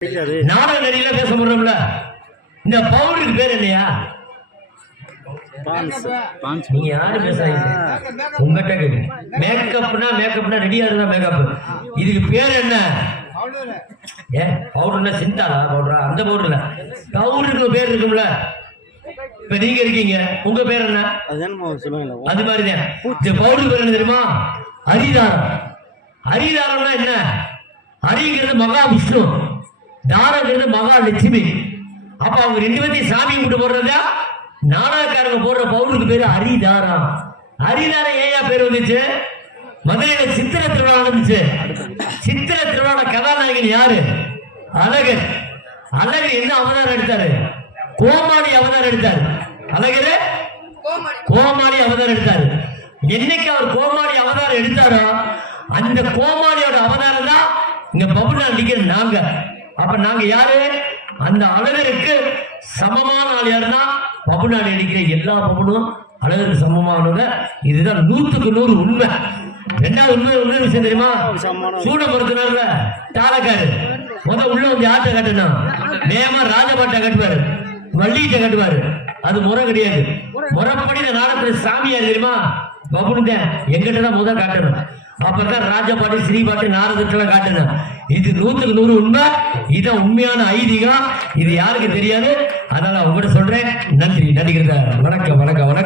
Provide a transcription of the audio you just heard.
நாடக நடிகல பேச முடியும்ல. இந்த பவுடருக்கு பேர் என்னையா? நீங்க யாரும் பேசாதீங்க, உங்ககிட்ட கேட்கு. மேக்கப்னா ரெடியா இருந்தா மேக்கப். இதுக்கு பேர் என்ன? பவுடர்னா சிந்தாலா பவுடரா? அந்த பவுடர்ல பவுடருக்கு பேர் இருக்கும்ல. இப்ப நீங்க இருக்கீங்க, உங்க பேர் என்ன? அது மாதிரிதான் இந்த பவுடர் பேர் என்ன தெரியுமா? ஹரிதாரம். ஹரிதாரம்னா என்ன? ஹரிங்கிறது மகாவிஷ்ணு, தாரங்கிறது மகாலட்சுமி. அப்ப அவங்க ரெண்டு பேர்த்தையும் சாமி கும்பிட்டு போடுறதா நாடகக்காரங்க போடுற பவுடருக்கு பேரு ஹரிதாரம். ஹரிதாரம் ஏன் பேர் வந்துச்சு? மதுரையில சித்திர திருவிழா நடந்துச்சு. சித்திர திருவிழா கதாநாயகன் யாரு? அழகர். அழகர் என்ன அவதாரம் எடுத்தாரு? கோமாளி அவதாரம் எடுத்தாரு. அழகர் கோமாளி அவதாரம் எடுத்தாரு. என்னைக்கு அவர் கோமாளி அவதாரம் எடுத்தாரோ அந்த கோமாளியோட அவதாரம் தான் இங்க பபுனா நடிக்கிற நாங்க. அப்ப நாங்க யாரு? அந்த அழகருக்கு சமமான ஆள் யாருன்னா பபுனாடி அடிக்கிற எல்லா பபுனும் அழகருக்கு சமமானவங்க. இதுதான் 100% உண்மை. ரெண்டாவது உண்மை விஷயம் தெரியுமா? சூட பொறுத்தினார்ல தாளக்காரு உள்ள வந்து ஆட்டை கட்டணும், நேமா ராஜபாட்டை கட்டுவாரு, வள்ளிகிட்ட கட்டுவாரு. அது முறை கிடையாது. முறைப்படி இந்த நாடகத்துல சாமியார் தெரியுமா? பபுனுங்க எங்கிட்ட தான் முதல் காட்டணும். அப்பதான் ராஜபாட்டு ஸ்ரீபாட்டு நாரதத்தெல்லாம் காட்டணும். இது 100% உண்மை. இதான் உண்மையான ஐதீகம். இது யாருக்கு தெரியாது. அதனால உங்ககிட்ட சொல்றேன். நன்றி. நடிக்கிறத வணக்கம் வணக்கம் வணக்கம்.